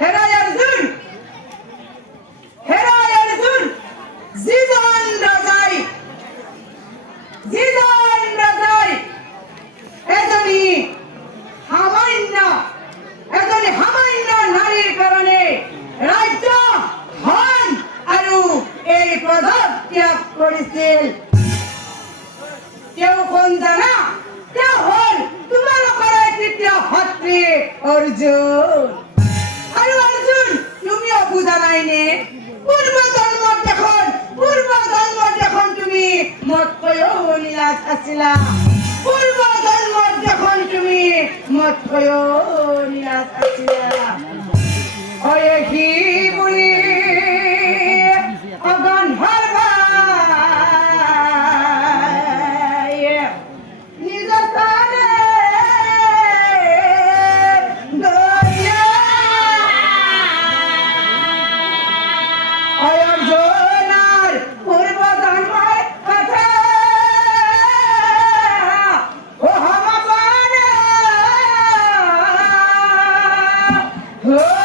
হেরায় অর্জুন হেরায় অর্জুন জীবন রাজাই এজনী সামান্য নারীৰ কাৰণে ৰাজ্য ধন আৰু এই পদক ত্যাগ কৰিছিল তেওঁ কোন জানা তেওঁ হ'ল তোমালোকৰ তৃতীয় ভাতৃ অৰ্জুন আৰু অৰ্জুন তুমিও বুজা নাইনে পূৰ্ব জন্মত দেখোন তুমি মোতকৈও নীলাজ আছিলা পূৰ্ব জন্মত দেখোন তুমি মোতকৈও নীলাজ আছিলা হয় সি বুলি অগন্ধাৰ নিজৰ স্থানে অৰ্জুনৰ পূৰ্ব জন্মৰ কথা Oh!